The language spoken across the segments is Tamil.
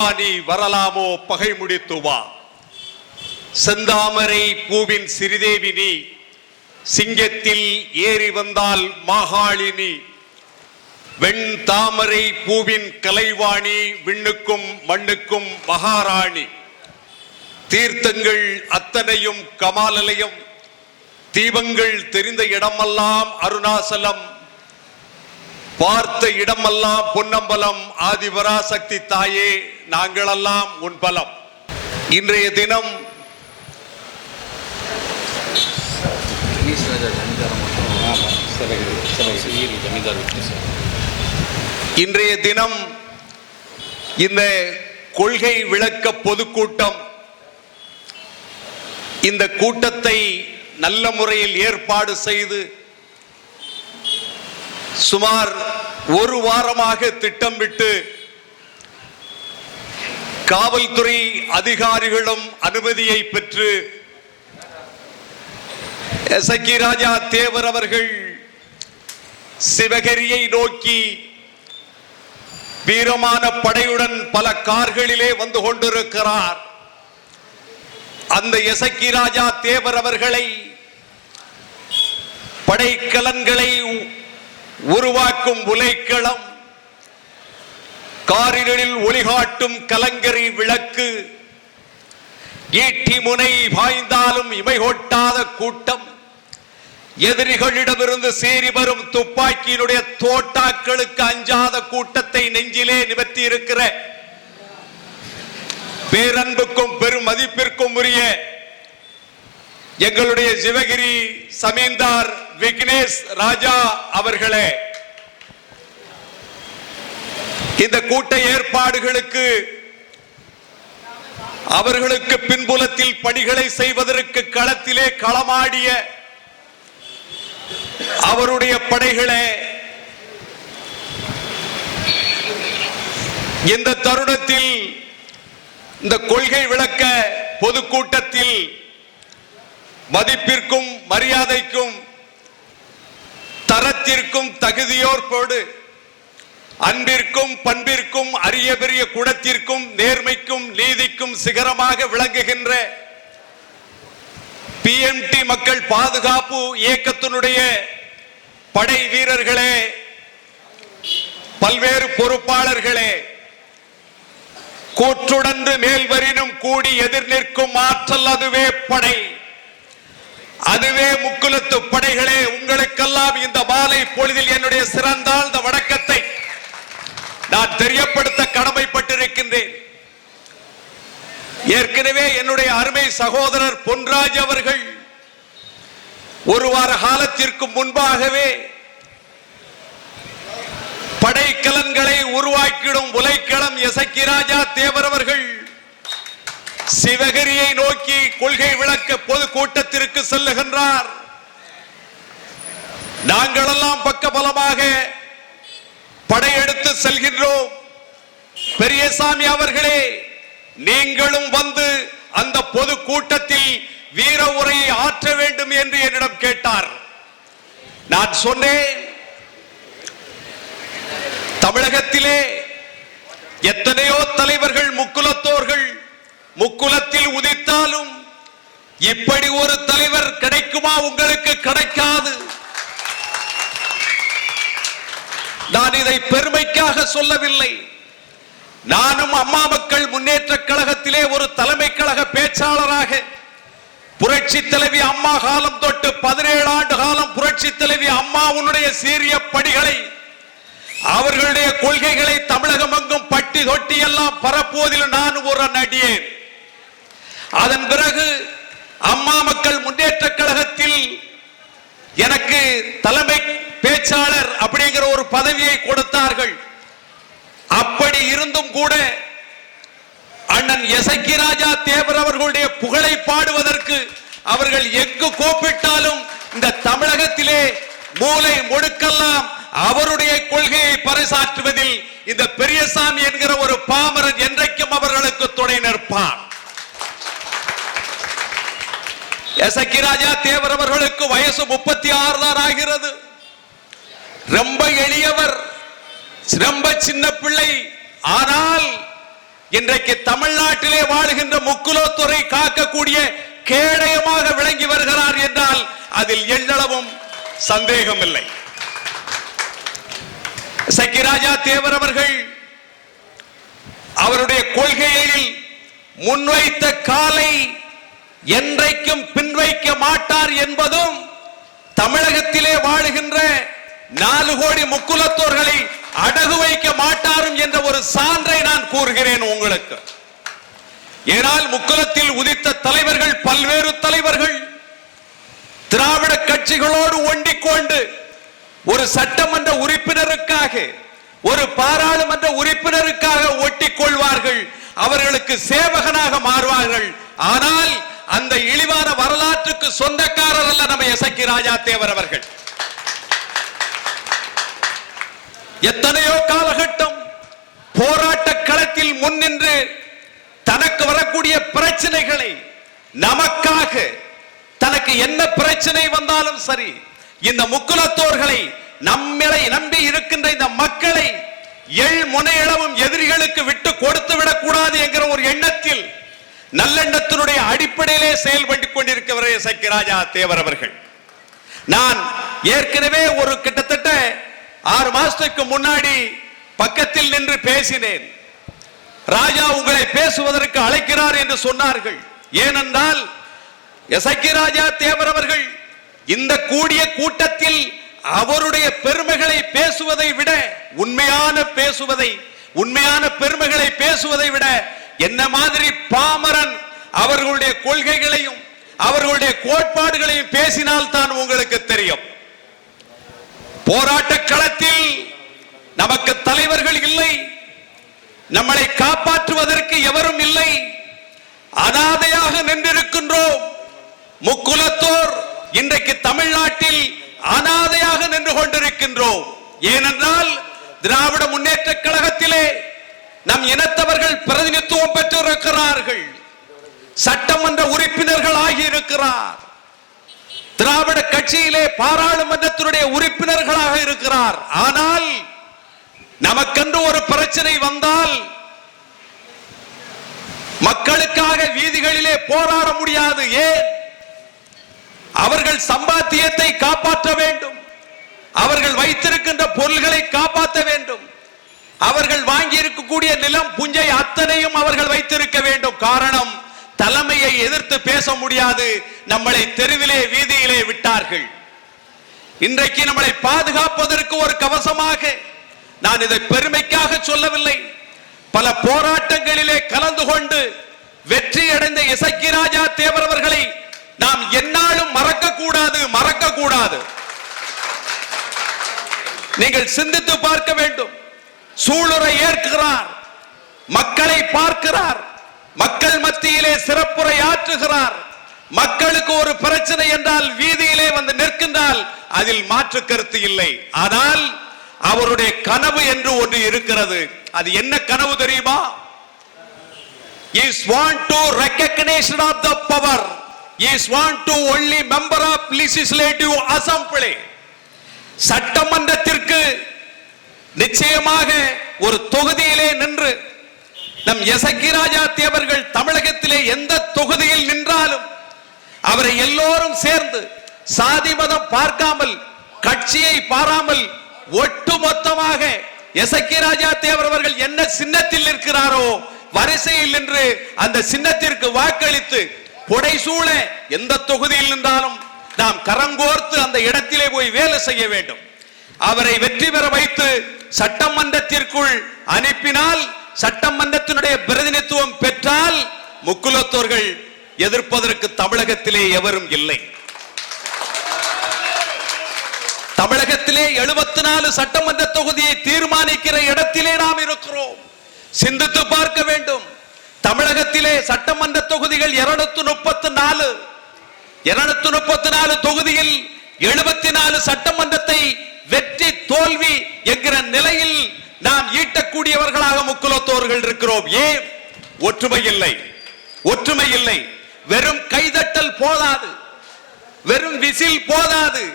நீ வரலாமோ பகை முடித்து வா. செந்தாமரை பூவின் சிறிதேவி நீ சிங்கத்தில் ஏறி வந்தால் மாகாளினி வெண் தாமரை பூவின் கலைவாணி விண்ணுக்கும் மண்ணுக்கும் மகாராணி. தீர்த்தங்கள் அத்தனையும் கமாலலயம் தீபங்கள் தெரிந்த இடமெல்லாம் அருணாசலம். பார்த்த இடமெல்லாம் பொன்னம்பலம் ஆதிபராசக்தி தாயே நாங்களெல்லாம் உன் பலம். இன்றைய தினம் இன்றைய தினம் இந்த கொள்கை விளக்க பொதுக்கூட்டம் இந்த கூட்டத்தை நல்ல முறையில் ஏற்பாடு செய்து சுமார் ஒரு வாரமாக திட்டமிட்டு காவல்துறை அதிகாரிகளும் அனுமதியை பெற்று எசக்கி ராஜா தேவர் அவர்கள் சிவகரியை நோக்கி வீரமான படையுடன் பல கார்களிலே வந்து கொண்டிருக்கிறார். அந்த எசக்கி ராஜா தேவர் அவர்களை படைக்கலன்களை உ- உருவாக்கும் உலைக்களம் காரிகளில் ஒளிகாட்டும் கலங்கரி விளக்கு ஈட்டி முனை பாய்ந்தாலும் இமைகொட்டாத கூட்டம் எதிரிகளிடமிருந்து சீறி வரும் துப்பாக்கியினுடைய தோட்டாக்களுக்கு அஞ்சாத கூட்டத்தை நெஞ்சிலே நிவர்த்தி இருக்கிற பேரன்புக்கும் பெரும் மதிப்பிற்கும் உரிய எங்களுடைய சிவகிரி சமீந்தார் விக்னேஷ் ராஜா அவர்களே இந்த கூட்ட ஏற்பாடுகளுக்கு அவர்களுக்கு பின்புலத்தில் பணிகளை செய்வதற்கு களத்திலே களமாடிய அவருடைய படைகளே இந்த தருணத்தில் இந்த கொள்கை விளக்க பொதுக்கூட்டத்தில் மதிப்பிற்கும் மரியாதைக்கும் தரத்திற்கும் தகுதியோர்போடு அன்பிற்கும் பண்பிற்கும் அரிய பெரிய குணத்திற்கும் நேர்மைக்கும் நீதிக்கும் சிகரமாக விளங்குகின்ற பிஎம்டி மக்கள் பாதுகாப்பு இயக்கத்தினுடைய படை வீரர்களே பல்வேறு பொறுப்பாளர்களே கூற்றுடன்று மேல்வரினும் கூடி எதிர் நிற்கும் ஆற்றல் அதுவே படை. அதுவே முக்குலத்து படைகளே உங்களுக்கெல்லாம் இந்த மாலை பொழுதில் என்னுடைய சிறந்தாழ்ந்த வணக்கத்தை நான் தெரியப்படுத்த கடமைப்பட்டிருக்கின்றேன். ஏற்கனவே என்னுடைய அருமை சகோதரர் பொன்ராஜ் அவர்கள் ஒரு வார காலத்திற்கு முன்பாகவே படைக்கலன்களை உருவாக்கிடும் உலைக்களம் எசக்கி ராஜா தேவரவர்கள் சிவகிரியை நோக்கி கொள்கை விளக்க பொது கூட்டத்திற்கு செல்லுகின்றார். நாங்களெல்லாம் பக்கபலமாக படையெடுத்து செல்கின்றோம். பெரியசாமி அவர்களே நீங்களும் வந்து அந்த பொது கூட்டத்தில் வீர உரையை ஆற்ற வேண்டும் என்று என்னிடம் கேட்டார். நான் சொன்னேன் தமிழகத்திலே எத்தனையோ தலைவர்கள் முக்குலத்து முக்குலத்தில் உதித்தாலும் இப்படி ஒரு தலைவர் கிடைக்குமா? உங்களுக்கு கிடைக்காது. நான் இதை பெருமைக்காக சொல்லவில்லை. நானும் அம்மா மக்கள் முன்னேற்ற கழகத்திலே ஒரு தலைமை கழக பேச்சாளராக புரட்சி தலைவி அம்மா காலம் தொட்டு பதினேழு ஆண்டு காலம் புரட்சி தலைவி அம்மாவுடைய சீரிய படிகளை அவர்களுடைய கொள்கைகளை தமிழகம் எங்கும் பட்டி தொட்டி எல்லாம் பரப்புவதில் நான் ஒரு நடிகேன். அதன் பிறகு அம்மா மக்கள் முன்னேற்ற கழகத்தில் எனக்கு தலைமை பேச்சாளர் அப்படிங்கிற ஒரு பதவியை கொடுத்தார்கள். அப்படி இருந்தும் கூட அண்ணன் எசக்கி ராஜா தேவர் அவர்களுடைய புகழை பாடுவதற்கு அவர்கள் எங்கு கோப்பிட்டாலும் இந்த தமிழகத்திலே மூளை முடுக்கெல்லாம் அவருடைய கொள்கையை பறைசாற்றுவதில் இந்த பெரியசாமி என்கிற ஒரு பாமரன் என்றைக்கும் அவர்களுக்கு துணை நிற்பான். எசக்கி ராஜா தேவர் அவர்களுக்கு வயசு முப்பத்தி ஆறு தான் ஆகிறது. ரொம்ப எளியவர் ரொம்ப சின்ன பிள்ளை. ஆனால் இன்றைக்கு தமிழ்நாட்டிலே வாழ்கின்ற முக்குலோத்துறை காக்கக்கூடிய கேடயமாக விளங்கி வருகிறார் என்றால் அதில் எள்ளளவும் சந்தேகம் இல்லை சக்கிராஜா தேவர் அவர்கள் அவருடைய கொள்கையில் முன்வைத்த காலை என்றைக்கும் பின்வைக்க மாட்டார் என்பதும் தமிழகத்திலே வாழுகின்ற நாலு கோடி முக்குலத்தோர்களை அடகு வைக்க மாட்டாரும் என்ற ஒரு சான்றை நான் கூறுகிறேன் உங்களுக்கு. ஏனால் முக்குலத்தில் உதித்த தலைவர்கள் பல்வேறு தலைவர்கள் திராவிட கட்சிகளோடு ஒண்டிக் கொண்டு ஒரு சட்டமன்ற உறுப்பினருக்காக ஒரு பாராளுமன்ற உறுப்பினருக்காக ஒட்டிக் கொள்வார்கள். அவர்களுக்கு சேவகனாக மாறுவார்கள். ஆனால் அந்த இழிவான வரலாற்றுக்கு சொந்தக்காரர் அல்ல நம்ம எசக்கி ராஜா தேவர் அவர்கள். எத்தனையோ காலகட்டம் போராட்ட களத்தில் முன்னின்று தனக்கு வரக்கூடிய பிரச்சனைகளை நமக்காக தனக்கு என்ன பிரச்சனை வந்தாலும் சரி இந்த முக்குலத்தோர்களை நம்மளை நம்பி இருக்கின்ற இந்த மக்களை எள் முனையளவும் எதிரிகளுக்கு விட்டு கொடுத்து விடக் கூடாது என்கிற ஒரு எண்ணத்தில் நல்லெண்ணத்தினுடைய அடிப்படையிலே செயல்பட்டு கொண்டிருக்கிறவரே சக்கிராஜா தேவர் அவர்கள். நான் ஏற்கனவே ஒரு கிட்டத்தட்ட ஆறு மாசத்துக்கு முன்னாடி பக்கத்தில் நின்று பேசினேன். ராஜா உங்களை பேசுவதற்கு அழைக்கிறார் என்று சொன்னார்கள். ஏனென்றால் எசக்கி ராஜா தேவர் அவர்கள் இந்த கூடிய கூட்டத்தில் அவருடைய பெருமைகளை பேசுவதை விட உண்மையான பேசுவதை உண்மையான பெருமைகளை பேசுவதை விட என்ன மாதிரி பாமரன் அவர்களுடைய கொள்கைகளையும் அவர்களுடைய கோட்பாடுகளையும் பேசினால் தான் உங்களுக்கு தெரியும். போராட்ட களத்தில் நமக்கு தலைவர்கள் இல்லை. நம்மளை காப்பாற்றுவதற்கு எவரும் இல்லை. அனாதையாக நின்றிருக்கின்றோம். முக்குலத்தோர் இன்றைக்கு தமிழ்நாட்டில் அனாதையாக நின்று கொண்டிருக்கின்றோம். ஏனென்றால் திராவிட முன்னேற்ற கழகத்திலே நம் இனத்தவர்கள் பிரதிநிதித்துவம் பெற்றிருக்கிறார்கள். சட்டமன்ற உறுப்பினர்கள் ஆகியிருக்கிறார் திராவிட கட்சியிலே பாராளுமன்றத்தினுடைய உறுப்பினர்களாக இருக்கிறார். ஆனால் நமக்கென்று ஒரு பிரச்சனை வந்தால் மக்களுக்காக வீதிகளிலே போராட முடியாது. ஏன்? அவர்கள் சம்பாத்தியத்தை காப்பாற்ற வேண்டும். அவர்கள் வைத்திருக்கின்ற பொருள்களை காப்பாற்ற வேண்டும். அவர்கள் வாங்கி இருக்கக்கூடிய நிலம் புஞ்சை அத்தனையும் அவர்கள் வைத்திருக்க வேண்டும். காரணம் தலைமையை எதிர்த்து பேச முடியாது. நம்மளை தெருவிலே வீதியிலே விட்டார்கள். இன்றைக்கு நம்மளை பாதுகாப்பதற்கு ஒரு கவசமாக நான் இதை பெருமைக்காக சொல்லவில்லை. பல போராட்டங்களிலே கலந்து கொண்டு வெற்றி அடைந்த இசக்கி ராஜா தேவரவர்களை நாம் என்னாலும் மறக்க கூடாது மறக்க கூடாது நீங்கள் சிந்தித்து பார்க்க வேண்டும். சூளுரை ஏற்கிறார். மக்களை பார்க்கிறார். மக்கள் மத்தியிலே சிறப்புரை ஆற்றுகிறார். மக்களுக்கு ஒரு பிரச்சனை என்றால் வீதியிலே வந்து நிற்கின்றால் அதில் மாற்று கருத்து இல்லை. ஆனால் அவருடைய கனவு என்று ஒன்று இருக்கிறது. அது என்ன கனவு தெரியுமா? Is want to recognition of the power is want to only member of legislative assembly சட்டமன்றத்திற்கு நிச்சயமாக ஒரு தொகுதியிலே நின்று நம் எசக்கி ராஜா தேவர்கள் தமிழகத்திலே எந்த தொகுதியில் நின்றாலும் அவரை எல்லோரும் சேர்ந்து சாதி மதம் பார்க்காமல் கட்சியை பாராமல் ஒட்டு மொத்தமாக எசக்கி ராஜா தேவர் அவர்கள் என்ன சின்னத்தில் நிற்கிறாரோ வரிசையில் நின்று அந்த சின்னத்திற்கு வாக்களித்து புடைசூழ எந்த தொகுதியில் நின்றாலும் நாம் கரங்கோர்த்து அந்த இடத்திலே போய் வேலை செய்ய வேண்டும். அவரை வெற்றி பெற வைத்து சட்டமன்றத்திற்குள் அனுப்பினால் சட்டமன்றத்தினுடைய பிரதிநிதித்துவம் பெற்றால் முக்குலத்தோர்கள் எதிர்ப்பதற்கு தமிழகத்திலே எவரும் இல்லை. தமிழகத்திலே எழுபத்தி நாலு சட்டமன்ற தொகுதியை தீர்மானிக்கிற இடத்திலே நாம் இருக்கிறோம். சிந்தித்து பார்க்க வேண்டும். தமிழகத்திலே சட்டமன்ற தொகுதிகள் இருநூத்தி முப்பத்தி நாலு. இருநூத்தி முப்பத்தி நாலு தொகுதியில் எழுபத்தி நாலு சட்டமன்றத்தை தோல்வி என்கிற நிலையில் நாம் ஈட்டக்கூடியவர்களாக முக்குலத்தோர்கள் இருக்கிறோம். ஏன்? ஒற்றுமை இல்லை. ஒற்றுமை இல்லை. வெறும் கைதட்டல் போதாது. வெறும் விசில் போதாது.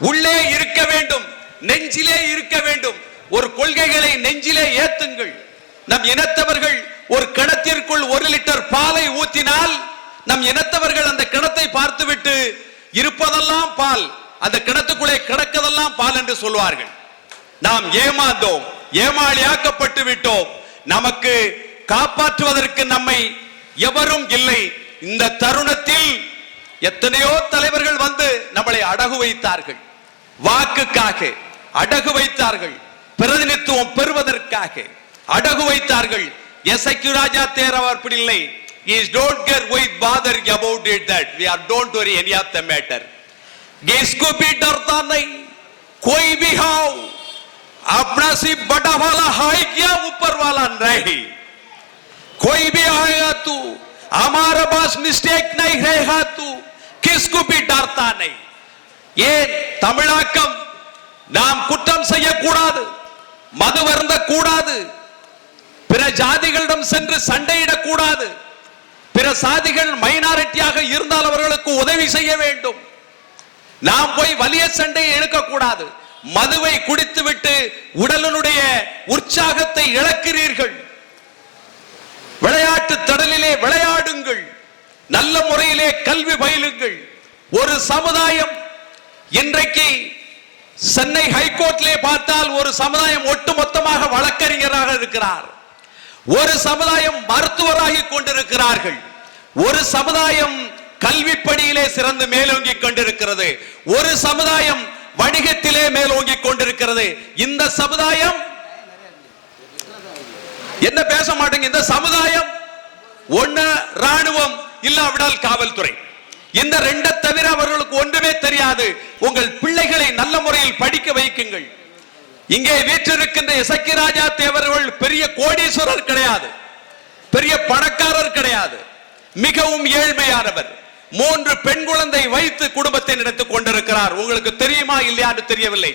உள்ளே இருக்க வேண்டும். நெஞ்சிலே இருக்க வேண்டும். ஒரு கொள்கைகளை நெஞ்சிலே ஏத்துங்கள். நம் இனத்தவர்கள் ஒரு கிணத்திற்குள் ஒரு லிட்டர் பாலை ஊத்தினால் நம் இனத்தவர்கள் அந்த கிணத்தை பார்த்துவிட்டு இருப்பதெல்லாம் பால். அந்த கிணத்துக்குள்ளே கிடக்கதெல்லாம் பால் என்று சொல்வார்கள் நாம் ஏமாந்தோம் ஏமாளியாக்கப்பட்டு விட்டோம். நமக்கு காப்பாற்றுவதற்கு நம்மை எவரும் இல்லை. இந்த தருணத்தில் எத்தனையோ தலைவர்கள் வந்து நம்மளை அடகு வைத்தார்கள். வாக்குக்காக அடகு வைத்தார்கள். பிரதிநிதித்துவம் பெறுவதற்காக அடகு வைத்தார்கள். எசைக்கு ராஜா தேரவர் அப்படி இல்லை. Is don't get with bother about it that we are don't worry any of the matter किसको भी डरता नहीं कोई भी हो अपना सिर्फ बड़ा वाला हाई किया ऊपर वाला नहीं कोई भी आएगा तू हमारे पास मिस्टेक नहीं रहेगा तू किसको भी डरता नहीं ஏன் தமிழாக்கம் நாம் குற்றம் செய்யக்கூடாது மது வருந்த கூடாது பிற ஜாதிகளிடம் சென்று சண்டையிடக்கூடாது பிற சாதிகள் மைனாரிட்டியாக இருந்தால் அவர்களுக்கு உதவி செய்ய வேண்டும் நாம் போய் வலிய சண்டையை இழுக்கக்கூடாது மதுவை குடித்துவிட்டு உடலினுடைய உற்சாகத்தை இழக்கிறீர்கள். விளையாட்டு தடலிலே விளையாடுங்கள். நல்ல முறையிலே கல்வி பயிலுங்கள். ஒரு சமுதாயம் இன்றைக்கு சென்னை ஹைகோர்ட்டிலே பார்த்தால் ஒரு சமுதாயம் ஒட்டுமொத்தமாக வழக்கறிஞராக இருக்கிறார். ஒரு சமுதாயம் மருத்துவராகி கொண்டிருக்கிறார்கள். ஒரு சமுதாயம் கல்வி பணியிலே சிறந்து மேலோங்கி கொண்டிருக்கிறது. ஒரு சமுதாயம் வணிகத்திலே மேலோங்கி கொண்டிருக்கிறது. இந்த சமுதாயம் என்ன பேச மாட்டேங்க இந்த சமுதாயம் ஒண்ணு ராணுவம் இல்லாவிடால் காவல்துறை. இந்த ரெண்ட தவிர அவர்களுக்கு ஒன்றுமே தெரியாது. உங்கள் பிள்ளைகளை நல்ல முறையில் படிக்க வைக்குங்கள். இங்கே வீற்றிருக்கின்ற இசக்கி ராஜா தேவர்கள் பெரிய கோடீஸ்வரர் கிடையாது. பெரிய பணக்காரர் கிடையாது. மிகவும் ஏழ்மையானவர். மூன்று பெண் குழந்தை வைத்து குடும்பத்தை நடத்திக் கொண்டிருக்கிறார். உங்களுக்கு தெரியுமா இல்லையான்னு தெரியவில்லை.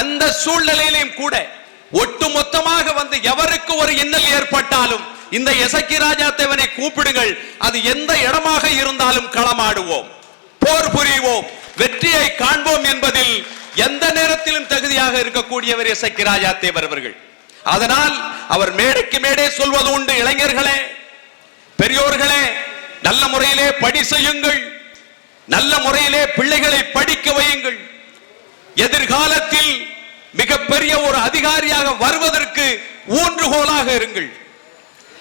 அந்த சூழ்நிலையிலும் கூட ஒட்டு மொத்தமாக வந்து எவருக்கு ஒரு இன்னல் ஏற்பட்டாலும் இந்த எசக்கி ராஜா தேவனை கூப்பிடுங்கள். அது எந்த இடமாக இருந்தாலும் களமாடுவோம். போர் புரிவோம். வெற்றியை காண்போம் என்பதில் எந்த நேரத்திலும் தகுதியாக இருக்கக்கூடியவர் எசக்கி ராஜா தேவர் அவர்கள். அதனால் அவர் மேடைக்கு மேடே சொல்வது உண்டு. இளைஞர்களே பெரியோர்களே நல்ல முறையிலே படி செய்யுங்கள். நல்ல முறையிலே பிள்ளைகளை படிக்க வையுங்கள். எதிர்காலத்தில் மிகப்பெரிய ஒரு அதிகாரியாக வருவதற்கு ஊன்றுகோலாக இருங்கள்.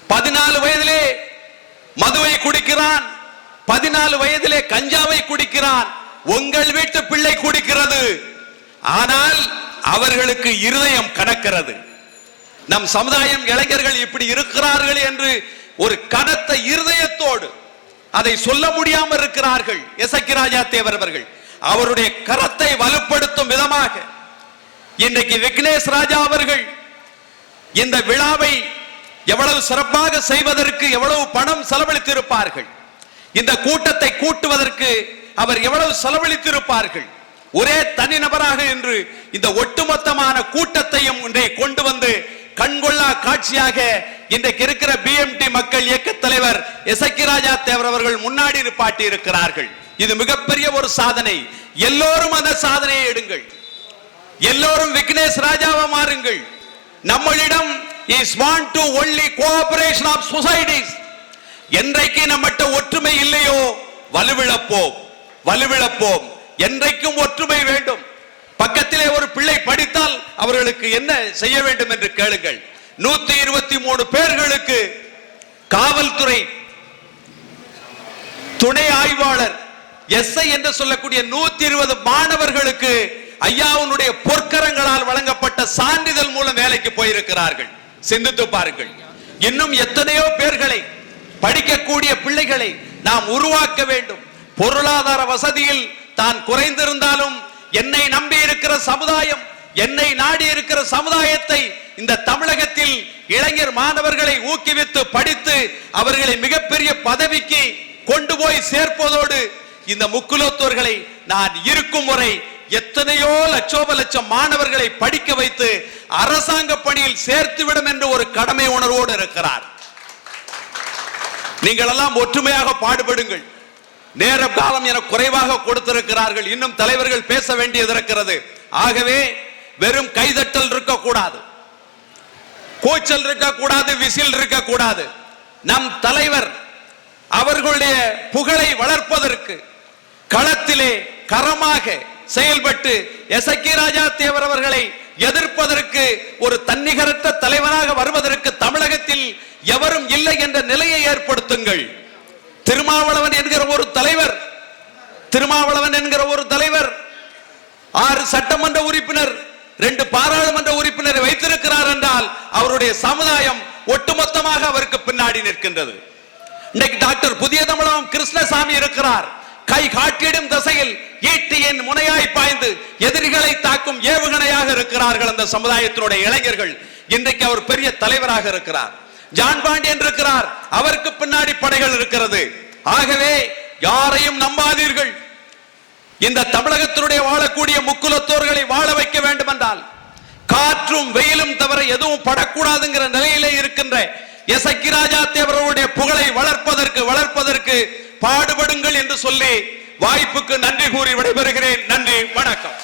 பதினாலு வயதிலே மதுவை குடிக்கிறான். பதினாலு வயதிலே கஞ்சாவை குடிக்கிறான். உங்கள் வீட்டு பிள்ளை குடிக்கிறது. ஆனால் அவர்களுக்கு இருதயம் கடக்கிறது நம் சமுதாயம் இளைஞர்கள் இப்படி இருக்கிறார்கள் என்று ஒரு கனத்த இருதயத்தோடு அதை சொல்ல முடியாமல் இருக்கிறார்கள். எசக்கி ராஜா தேவர் அவர்கள். அவருடைய கரத்தை வலுப்படுத்தும் விதமாக இன்றைக்கு விக்னேஷ் ராஜா அவர்கள் இந்த விழாவை எவ்வளவு சிறப்பாக செய்வதற்கு எவ்வளவு பணம் செலவழித்திருப்பார்கள். இந்த கூட்டத்தை கூட்டுவதற்கு அவர் எவ்வளவு செலவழித்திருப்பார்கள். ஒரே தனிநபராக என்று இந்த ஒட்டுமொத்தமான கூட்டத்தையும் இன்றைய கொண்டு வந்து கண்கொள்ளா காட்சியாக இன்றைக்கு இருக்கிற பிஎம்டி மக்கள் இயக்க தலைவர் எசக்கி ராஜா தேவர் அவர்கள் முன்னாடி நிப்பாட்டி இருக்கிறார்கள் இது மிகப்பெரிய ஒரு சாதனை. எல்லோரும் அந்த சாதனையை எடுங்கள். எல்லோரும் விக்னேஷ் ராஜாவா மாறுங்கள். நம்மளிடம் is want to only cooperation of societies என்றைக்கு நம்மகிட்ட ஒற்றுமை இல்லையோ? வலுவிழப்போம். வலுவிழப்போம். என்றைக்கும் ஒற்றுமை வேண்டும். பக்கத்திலே ஒரு பிள்ளை படித்தால் அவர்களுக்கு என்ன செய்ய வேண்டும் என்று கேளுங்கள். நூத்தி இருபத்தி மூணு பேர்களுக்கு காவல்துறை துணை ஆய்வாளர் எஸ்ஐ என்று சொல்லக்கூடிய நூத்தி இருபது மாணவர்களுக்கு ஐயாவுடைய பொற்கரங்களால் வழங்கப்பட்ட சான்றிதழ் மூலம் வேலைக்கு போயிருக்கிறார்கள். சிந்தித்து பாருங்கள். இன்னும் எத்தனையோ பேர்களை படிக்கக்கூடிய பிள்ளைகளை நாம் உருவாக்க வேண்டும். பொருளாதார வசதியில் தான் குறைந்திருந்தாலும் என்னை நம்பி இருக்கிற சமுதாயம் என்னை நாடி இருக்கிற சமுதாயத்தை இந்த தமிழகத்தில் இளைஞர் மாணவர்களை ஊக்குவித்து படித்து அவர்களை மிகப்பெரிய பதவிக்கு கொண்டு போய் சேர்ப்பதோடு இந்த முக்குலத்தோர்களை நான் இருக்கும் முறை எத்தனையோ லட்சோப லட்சம் மாணவர்களை படிக்க வைத்து அரசாங்க பணியில் சேர்த்துவிடும் என்று ஒரு கடமை உணர்வோடு இருக்கிறார். நீங்கள் எல்லாம் ஒற்றுமையாக பாடுபடுங்கள். நேர காலம் என குறைவாக கொடுத்திருக்கிறார்கள். இன்னும் தலைவர்கள் பேச வேண்டியது இருக்கிறது. ஆகவே வெறும் கைதட்டல் இருக்கக்கூடாது. கூச்சல் இருக்கக்கூடாது விசில் இருக்கக்கூடாது. நம் தலைவர் அவர்களுடைய புகழை வளர்ப்பதற்கு களத்திலே கரமாக செயல்பட்டு எசக்கி ராஜா தேவர் அவர்களை எதிர்ப்பதற்கு ஒரு தன்னிகரற்ற தலைவனாக வருவதற்கு தமிழகத்தில் எவரும் இல்லை என்ற நிலையை ஏற்படுத்துங்கள். திருமாவளவன் என்கிற ஒரு தலைவர் திருமாவளவன் என்கிற ஒரு தலைவர் ஆறு சட்டமன்ற உறுப்பினர் ரெண்டு பாராளுமன்ற உறுப்பினரை வைத்திருக்கிறார் என்றால் அவருடைய சமுதாயம் ஒட்டுமொத்தமாக அவருக்கு பின்னாடி நிற்கின்றது. இன்னைக்கு டாக்டர் புதிய தமிழகம் கிருஷ்ணசாமி இருக்கிறார். கை காட்டிடும் திசையில் ஈட்டியின் முனையாய் பாய்ந்து எதிரிகளை தாக்கும் ஏவுகணையாக இருக்கிறார்கள் அந்த சமுதாயத்தினுடைய இளைஞர்கள். இன்றைக்கு அவர் பெரிய தலைவராக இருக்கிறார். ஜான் பாண்டியன் இருக்கிறார். அவருக்கு பின்னாடி படைகள் இருக்கிறது. ஆகவே யாரையும் நம்பாதீர்கள். இந்த தமிழகத்தினுடைய வாழக்கூடிய முக்குலத்தோர்களை வாழ வைக்க வேண்டும் என்றால் காற்றும் வெயிலும் தவிர எதுவும் படக்கூடாதுங்கிற நிலையிலே இருக்கின்ற எசக்கி ராஜா தேவருடைய புகழை வளர்ப்பதற்கு வளர்ப்பதற்கு பாடுபடுங்கள் என்று சொல்லி வாய்ப்புக்கு நன்றி கூறி விடைபெறுகிறேன். நன்றி வணக்கம்.